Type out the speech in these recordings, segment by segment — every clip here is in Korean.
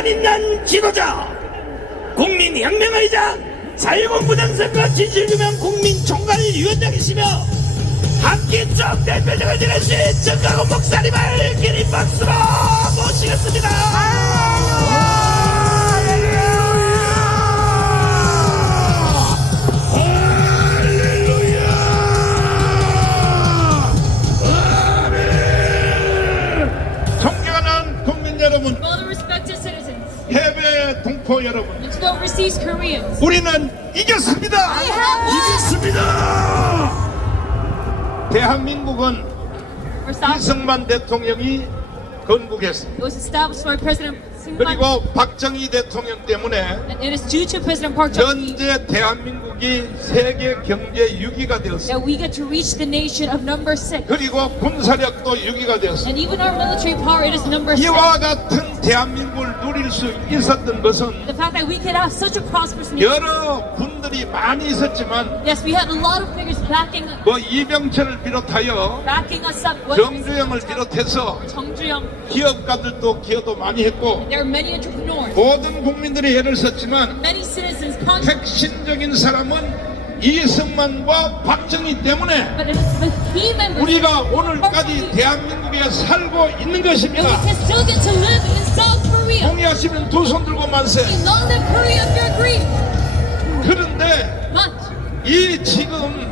인간 있는 지도자, 국민혁명의 장, 4.10 부정선거 진실규명 국민총괄위원장이시며 함께 쭉 대표적을 지내신 정강훈 목사님을 기린 박수로 모시겠습니다. 존경하는 국민 여러분, All the respected citizens, 해외 동포 여러분, and to the overseas Koreans, 우리는 이겼습니다. we have won! 이겼습니다. 대한민국은 We're stopped. 이승만 대통령이 건국했습니다. It was established by President Syngman, 그리고 박정희 대통령 때문에 and it is due to President Park Chung-hee 현재 대한민국이 세계 경제 6위가 되었습니다. that we get to reach the nation of number 6. 그리고 군사력도 6위가 되었습니다. And even our military power, it is number 6. 이와 같은 대한민국을 누릴 수 있었던 것은 The fact that we could have such a prosperous nation. 여러 분들이 많이 있었지만 Yes, we had a lot of figures backing 이병철을 비롯하여 us up. 정주영을 비롯해서 Chung Ju-young. 기업가들도 기여도 많이 했고 There are many entrepreneurs, 모든 국민들이 애를 썼지만 many citizens, contribute. 핵심적인 saram은 이승만과 박정희 때문에 But it is the key members. 우리가 오늘까지 대한민국에 살고 있는 And we 것입니다. can still get to live in South Korea. 동의하시면 두 손 들고 만세. We love that Korea if you agree. 그런데 But 이 지금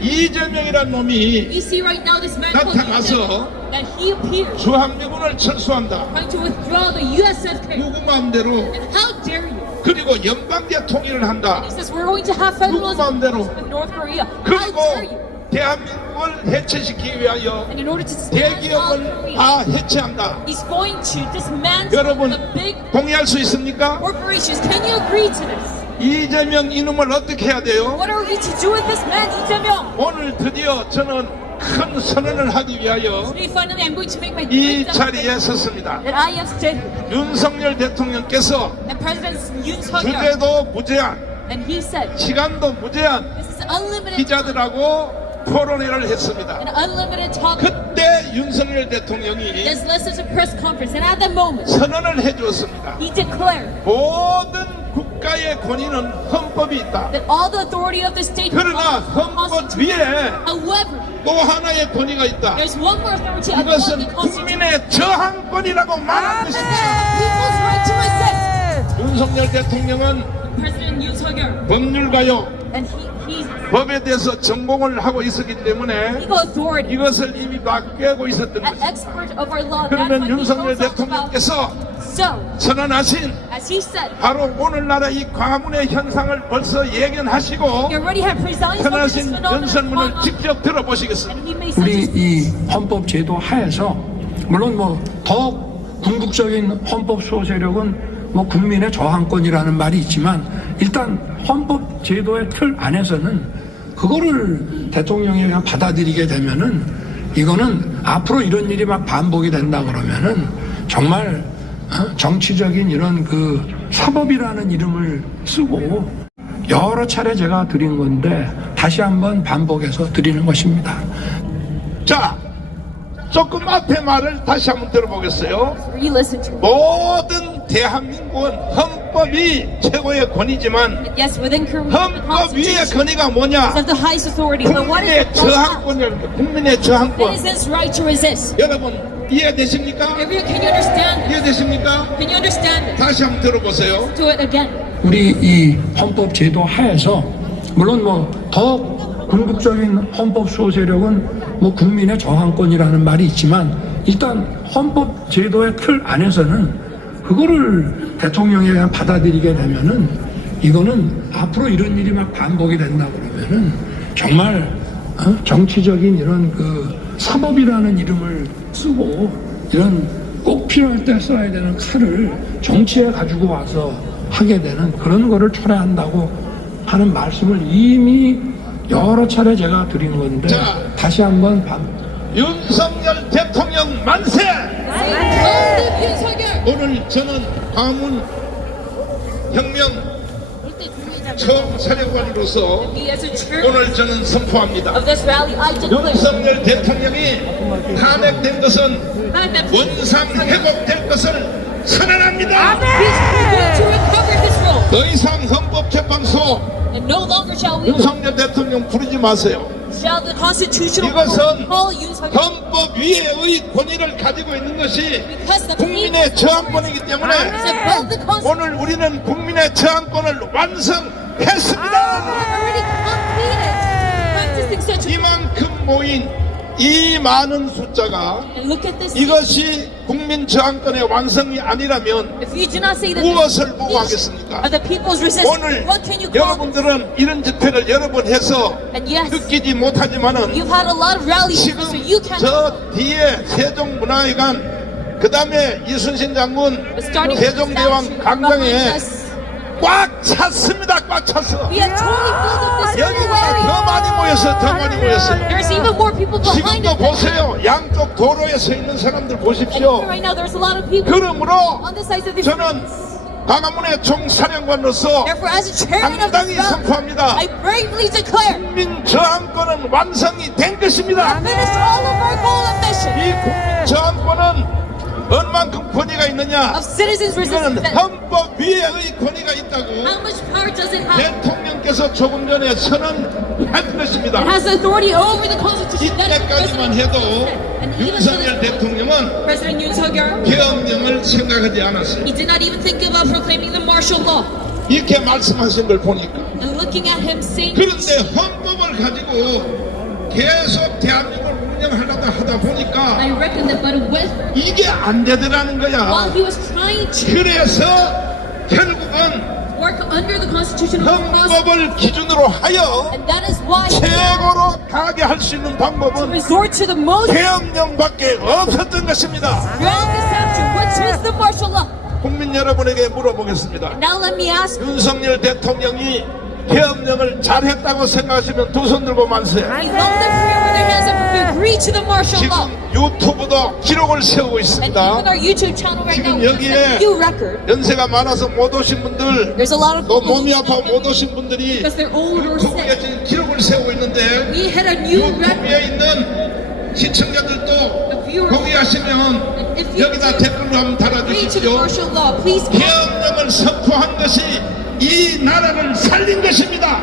이재명이란 놈이 we see right now this man called 나타나서 Lee Jae-myung, that he appears 주한미군을 철수한다. trying to withdraw the USSK. 누구 마음대로. And how dare you? 그리고 연방제 통일을 한다. He says we're going to have federalism 마음대로. with North Korea. How 그리고 dare you? 대한민국을 해체시키기 위하여 And in order to dismantle South 대기업을 Korea, 다 해체한다. he's going to dismantle 여러분 the big 동의할 수 있습니까? corporations. Can you agree to this? 이재명 이놈을 어떻게 해야 돼요? What are we to do with this man, Lee Jae-myung? 오늘 드디어 저는 큰 선언을 하기 위하여 Today, finally, I'm going to make my 이 big 자리에 declaration 섰습니다. that I am stood 윤석열 대통령께서 and President Yoon Suk-yeol, 주제도 무제한, and he said 시간도 무제한 this is unlimited time 기자들하고 토론회를 했습니다. and unlimited talk. 그때 윤석열 대통령이 Yes, let's have a press conference, and at that moment, 선언을 해주었습니다. he declared 모든 국가의 권위는 헌법이 있다. that all the authority of the state 그러나 belongs to the 헌법 Constitution. 위에 However, 또 하나의 권위가 있다. there's one more authority above 이것은 the Constitution. 국민의 저항권이라고 말한 것입니다. People's right to resist. 윤석열 대통령은 President Yoon Suk-yeol, 법률가요. and he's 법에 대해서 전공을 하고 있었기 때문에 legal authority, 이것을 이미 막고 있었던 an 것입니다. expert of our law. That's 그러면 why he 윤석열 knows all about. 대통령께서 So, 선언하신 as he said, 바로 오늘날의 이 가문의 현상을 벌써 예견하시고 he already had presided over this 선언하신 phenomenon. 연설문을 직접 들어보시겠습니다. And he made such 우리 a 이 헌법 제도 하에서 물론 더 궁극적인 헌법 수호 세력은 국민의 저항권이라는 말이 있지만 일단 헌법 제도의 틀 안에서는 그거를 대통령이 그냥 받아들이게 되면은 이거는 앞으로 이런 일이 막 반복이 된다 그러면은 정말 정치적인 이런 그 사법이라는 이름을 쓰고 여러 차례 제가 드린 건데 다시 한번 반복해서 드리는 것입니다. 자, 조금 앞에 말을 다시 한번 들어보겠어요. re-listen to. 모든 대한민국은 헌법이 최고의 권위지만 Yes, within Korea, the 헌법 위의 Constitution 권위가 뭐냐? is of the highest authority. But what is 국민의 the most 저항권이랍니다. 국민의 저항권. citizens' right to resist? 여러분 이해되십니까? Everyone, can you understand? 이해되십니까? Can you understand it? 다시 한번 들어보세요. Do it again. 우리 이 헌법 제도 하에서 물론 더 궁극적인 헌법 수호 세력은 국민의 저항권이라는 말이 있지만 일단 헌법 제도의 틀 안에서는 그거를 대통령이 그냥 받아들이게 되면은 이거는 앞으로 이런 일이 막 반복이 된다 그러면은 정말 정치적인 이런 그 사법이라는 이름을 쓰고 이런 꼭 필요할 때 써야 되는 칼을 정치에 가지고 와서 하게 되는 그런 거를 초래한다고 하는 말씀을 이미 여러 차례 제가 드린 건데 자, 다시 한번 윤석열 대통령 만세! President Yoon Suk-yeol. 오늘 저는 광화문 혁명 처음 사령관으로서 He as a chairman 오늘 저는 선포합니다. of this rally, I declare 윤석열 대통령이 탄핵된 것은 that 원상 회복될 것을 선언합니다. We're going to recover his role. 더 이상 헌법재판소 And no longer shall we 윤석열 대통령 부르지 마세요. shall the constitutional court 이것은 call Yoon Suk-yeol 헌법 위에의 권위를 가지고 있는 것이 because the 국민의 저항권이기 때문에 above the constitution 오늘 우리는 국민의 저항권을 완성했습니다. already completed practicing such a 이만큼 모인 이 많은 숫자가 and look at this. 이것이 국민 저항권의 완성이 아니라면 If you do not say that 무엇을 보고 하겠습니까? are the people's resistance, 오늘 what can you call this? 여러분들은 이런 집회를 여러 번 해서 And yes, 느끼지 못하지만은 you've had a lot of rallies, 지금 so you can 저 뒤에 세종문화회관 그 다음에 이순신 장군 starting with the 세종대왕 statue 광장에 behind us. 꽉 찼습니다. 꽉 찼어. We have totally filled up this 여기보다 더 area. 많이 모였어요. 더 많이 모였어요. There's even more people behind 지금도 us. 보세요. 양쪽 도로에 서 있는 사람들 And 보십시오. right now, there's a lot of people 그러므로 on the sides of the 저는 streets. 광화문의 총사령관으로서 Therefore, as a chairman of 당당히 this rally, 선포합니다. I bravely declare 국민 저항권은 완성이 된 것입니다. finished all of our goal and mission 이 국민 저항권은 얼만큼 권위가 있느냐? of citizens 이거는 resistance. 헌법 위에의 권위가 있다고 How much power does it have? 대통령께서 조금 전에 선언한 것입니다. It has authority over the Constitution. That is 이때까지만 President 해도 and even 윤석열 대통령은 President Yoon Suk-yeol, 계엄령을 생각하지 않았어요. he did not even think about proclaiming the martial law. 이렇게 말씀하신 걸 보니까. And looking at him saying, 그런데 헌법을 가지고 계속 대한민국을 운영하려다 하다 보니까 I reckon that but with 이게 안 되더라는 while 거야. he was trying to 그래서 결국은 work under the constitutional process, 헌법을 기준으로 하여 and that is why he 최고로 강하게 할 수 있는 방법은 resort to the most 계엄령밖에 없었던 것입니다. strongest action, which is the martial law. 국민 여러분에게 물어보겠습니다. Now let me ask you, 윤석열 대통령이 계엄령을 잘했다고 생각하시면 두 손 들고 만세. I love the prayer with their hands up if you agree to the martial law. 지금 유튜브도 기록을 세우고 And 있습니다. even our YouTube channel right now, 지금 we 여기에 have a new record. 연세가 많아서 못 오신 분들, There's a lot of 또 people 몸이 who 아파 don't 못 get 오신 분들이 because they're old or 유튜브에 sick. 지금 기록을 세우고 있는데 We hit a new record. 유튜브에 있는 시청자들도 동의하시면 If you 여기다 댓글로 한번 agree to the 달아주십시오. martial law, please comment. 계엄령을 선포한 것이 이 나라를 살린 것입니다.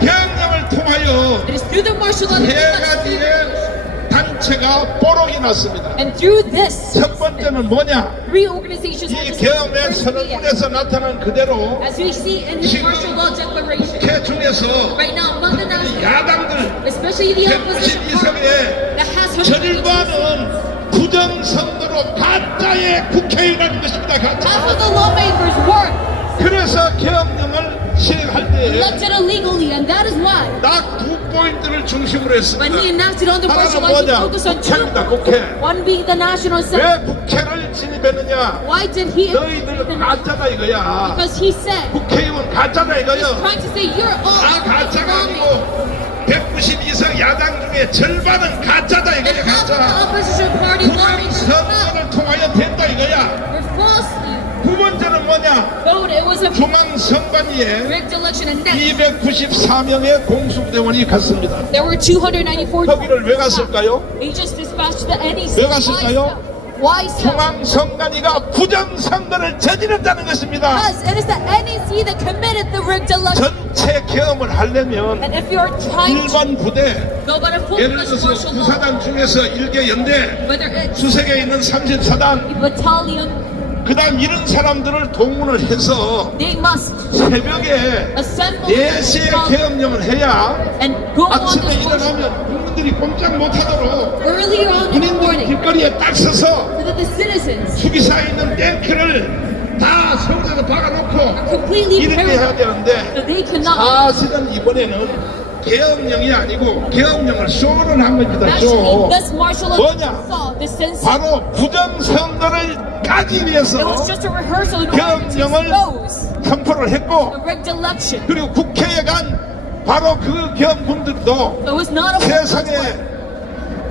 계엄령을 통하여 It is through the martial law 세 that 가지의 단체가 뽀록이 났습니다. and through this, 첫 번째는 뭐냐? three organizations 이 have 계엄의 this 선언문에서 나타난 그대로 as we see in his martial law declaration. 국회 중에서 Right now, among the national, 야당들 especially the opposition party 192석에 that has 절반은 부정선거로 가짜의 국회의원인 것입니다. half 가짜. of the lawmakers were 그래서 계엄령을 시행할 때 elected illegally, and that is why 딱 두 포인트를 중심으로 했습니다. when he enacted on the martial 하나는 law, he 뭐냐? focused on 국회입니다. two. 국회. One being the National Assembly. 왜 국회를 진입했느냐? Why did he? 너희들 가짜다 이거야. Because he said, 국회의원 가짜다 이거야. trying to say you're all 다 가짜가 아니고 192석 야당 중에 절반은 가짜다 and 이거야. half of the 가짜. opposition party lawmakers 중앙선거를 통하여 됐다 이거야. were falsely 두 번째는 뭐냐? voted. It was a 중앙선관위에 rigged election, and next 294명의 공수부대원이 갔습니다. there were 294. 거기를 왜 갔을까요? They just dispatched the NEC. 왜 갔을까요? Why so? 중앙선관위가 부정선거를 저질렀다는 것입니다. Because it is the NEC that committed the rigged election. 전체 계엄을 하려면 And if you're trying to 일반 부대, go by the full 예를 들어서 martial law, 구사단 중에서 1개 연대, whether it's 수색에 있는 34단, a battalion, 그 다음 이런 사람들을 동원을 해서 they must 새벽에 assemble 4시에 계엄령을 해야 and go on 아침에 this march 일어나면 국민들이 꼼짝 못하도록 earlier on in the 군인들 morning 길거리에 딱 서서 so that the citizens 수기사에 있는 탱크를 다 서울에서 박아놓고 completely 이렇게 perish 해야 되는데 so they cannot. 사실은 이번에는 계엄령이 아니고 계엄령을 쇼를 한 겁니다. Actually, 쇼. this martial law 뭐냐? saw the sense. 바로 부정선거를 가기 It 위해서 was just a rehearsal in order to 계엄령을 expose 선포를 했고 the rigged election. 그리고 국회에 간 바로 그 계엄군들도 It was not a 세상에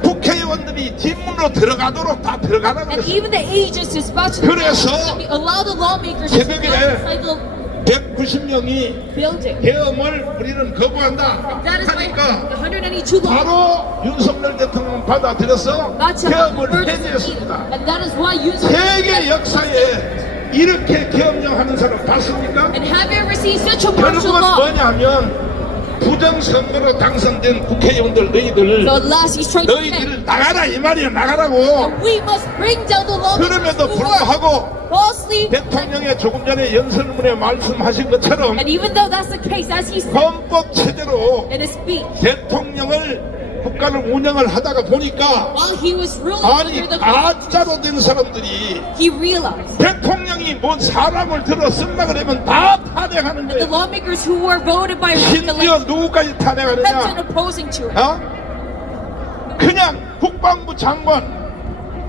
국회의원들이 뒷문으로 들어가도록 다 들어가는 and 것입니다. even the agents dispatched 그래서 allow the lawmakers to 새벽에 outside the 190명이 building. 계엄을 우리는 거부한다 That is why 하니까 the 192 law 바로 윤석열 대통령 받아들여서 got to 계엄을 emergency. 해제했습니다. And that is why you 세계 역사에 이렇게 계엄령하는 사람 봤습니까? and have you ever seen such a martial 결국은 law? 뭐냐면 부정선거로 당선된 국회의원들 너희들 So at last he's trying to say 너희들 나가라 이 말이야 나가라고. we must bring down the law. 그럼에도 불구하고 falsely. 대통령의 조금 전에 연설문에 말씀하신 것처럼 And even though that's the case, as he said 헌법 체제로 in his speech, 대통령을 국가를 운영을 하다가 보니까 while he was ruling 아니 under the 가짜로 된 사람들이 he realized 대통령이 뭔 사람을 들어 쓴다 그러면 다 탄핵하는 that the 거예요. lawmakers who were voted by 심지어 election 누구까지 kept 탄핵하느냐? on opposing to it. 어? 그냥 국방부 장관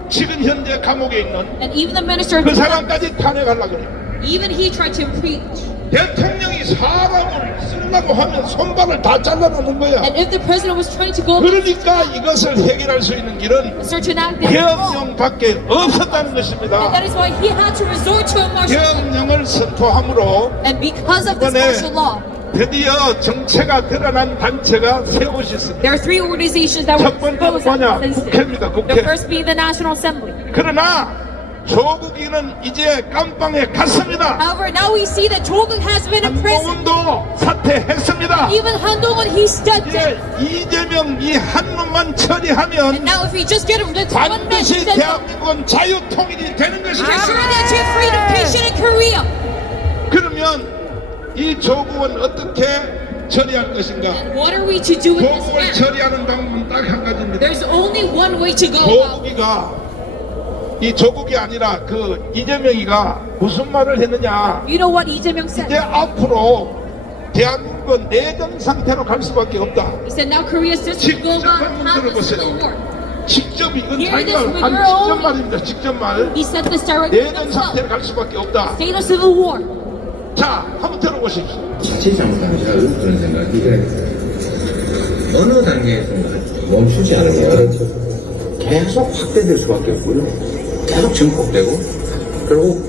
지금 현재 감옥에 있는 And even the minister of 그 defense, 사람까지 탄핵하려고 그래요. even he tried to impeach. 대통령이 사람을 쓰려고 하면 손발을 다 잘라놓는 거야. And if the president was trying to go 그러니까 이것을 해결할 수 있는 길은 search and act, they wrong. 계엄령밖에 없었다는 And 것입니다. that is why he had to resort to a martial law. 계엄령을 선포함으로 And because of this 이번에 martial law, 드디어 정체가 드러난 단체가 세 곳이 있습니다. there are three organizations that were 첫 번째는 exposed 뭐냐? at this 국회입니다. incident. 국회. The first being the National Assembly. 그러나 조국이는 이제 깜빵에 갔습니다. However, now we see that Joguk has been in prison. 한동훈도 사퇴했습니다. Even Han-dong-un, he stepped 이제 in. 이재명 이 한 놈만 And 처리하면 now if we just get rid of one man, 반드시 then 대한민국은 자유통일이 되는 것입니다. sure that you're freedom patient in Korea. 그러면 이 조국은 어떻게 처리할 것인가? And what are we to do with this 조국을 man? 처리하는 방법은 딱 한 가지입니다. There's only one way to go about. 조국이가 이 조국이 아니라 그 이재명이가 무슨 말을 했느냐? You know what Lee Jae-myung 이제 said? 앞으로 대한민국은 내전 상태로 갈 수밖에 없다. He said now Korea says to go 직접 about 한번 have a 들어보세요. civil war. 직접 이건 Hear 자기가 this with 한 your 직접 own- 말입니다. 직접 말. He said this directly 내전 himself. 상태로 갈 수밖에 없다. State of civil war. 자, 한번 들어보십시오. 자칫 잘못하면 그런 생각이 어느 단계에서 멈추지 않으면 계속 확대될 수밖에 없고요. 계속 증폭되고 그리고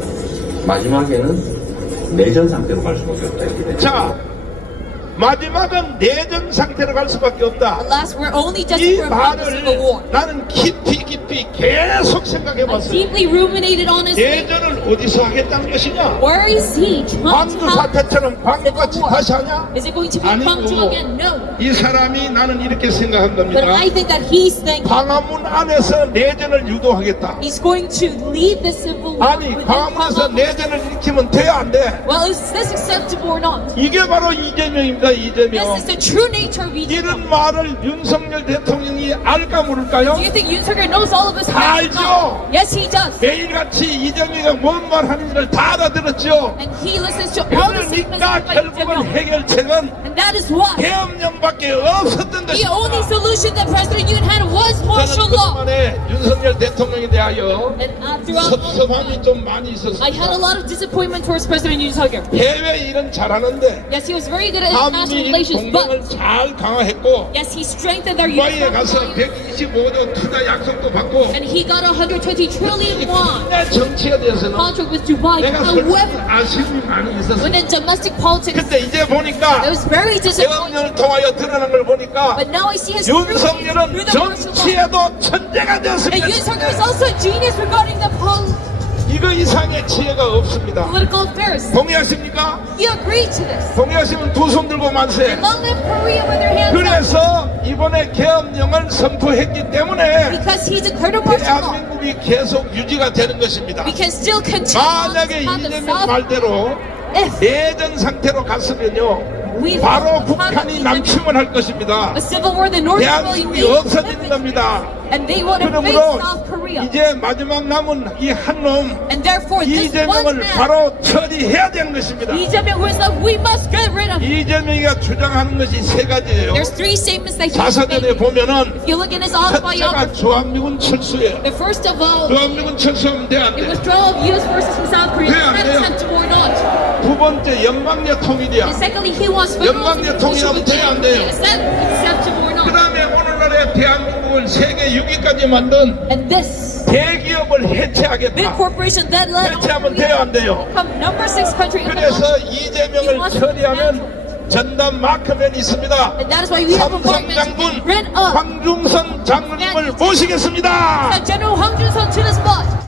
마지막에는 내전 상태로 갈 수밖에 없다 이렇게 되죠. 자, 마지막은 내전 상태로 갈 수밖에 없다. Alas, we're only just 이 for about the civil war. 말을 나는 깊이 계속 I 생각해봤어요. deeply ruminated on his 내전을 어디서 하겠다는 것이냐? Where is he trying 광주 to have 사태처럼 광주같이 civil war? 다시 하냐? Is it going to be Gwangju 아니고 again? No. 이 사람이 나는 이렇게 생각한 But 겁니다. I think that he's thinking 광화문 안에서 내전을 유도하겠다. he's going to lead the civil war 아니 within 광화문에서 Gwangju. 내전을 일으키면 돼 안 돼? Well, is this acceptable or not? 이게 바로 이재명입니다. This 이재명. is the true nature of Lee Jae-myung. 이런 말을 윤석열 대통령이 알까 모를까요? Do you think Yoon Suk-yeol knows all of this? 다 알죠. Yes, he does. 매일같이 이재명이가 뭔 말 하는지를 다 알아들었죠. And he listens to all the statements 그러니까 by Lee 결국은 Jae-myung. 해결책은 And that is why 계엄령밖에 없었던 the only 것입니다. solution that President Yoon had was martial 저는 law. 그동안에 윤석열 대통령에 대하여 And throughout all this 섭섭함이 time, 좀 많이 I had a 있었습니다. lot of disappointment towards President Yoon Suk-yeol. 해외 일은 잘하는데 Yes, he was very good at international 한미 relations, 동맹을 but 잘 강화했고 yes, he strengthened our 두바이에 uniform 가서 alliance. 125조 투자 약속도 받고 And he got 120 trillion won 내 정치에 대해서는 contract with Dubai. 내가 솔직히 However, 아쉬움이 많이 when 있었어요. in domestic politics, 근데 이제 it 보니까 was very disappointing. 계엄령을 통하여 드러난 걸 보니까 But now I see his true nature 윤석열은 through the martial law. 정치에도 천재가 And Yoon 되었습니다. Suk-yeol is also a genius regarding the 이거 이상의 지혜가 없습니다. political affairs. 동의하십니까? You agree to this? 동의하시면 두 손 들고 만세. Long live Korea with their hands up. 그래서 이번에 계엄령을 선포했기 때문에 Because he declared a martial law. 대한민국이 계속 유지가 되는 것입니다. We can still continue on 만약에 this path of 이재명 South 말대로 if 내전 상태로 갔으면요 we 바로 have 북한이 남침을 할 것입니다. a civil war, the North will 대한민국이 invade 없어지는 겁니다. and they would invade 그러므로 South Korea. 이제 마지막 남은 이 한 놈 And therefore, this one 이재명을 man, 바로 처리해야 되는 것입니다. Lee Jae-myung, who is left, we must get rid of him. 이재명이가 주장하는 것이 세 가지예요. There's three statements that he's 자서전에 making. 보면은 If you look in his 첫째가 autobiography, 주한미군 철수예요. the first of all, 주한미군 철수하면 돼 안 the 돼? withdrawal of U.S. forces from South Korea. 네, Is 안 that 돼요. acceptable or not? 두 번째 영광의 통일이야. And secondly, he wants federal 영광의 unification 통일하면 with 돼요, 안 돼요? Is that acceptable or 그 not? 다음에 오늘날 오늘날의 대한민국을 세계 6위까지 만든 And this 대기업을 big 해체하겠다. corporation that led 해체하면 돼요, 안 돼요? become number 6 country in the 그래서 world. 이재명을 처리하면 전남 마크맨이 있습니다. And that is why we have a 삼성 movement to 장군 get rid of 황중선 장군님을 모시겠습니다. General Hwang Jun-sun to the spot.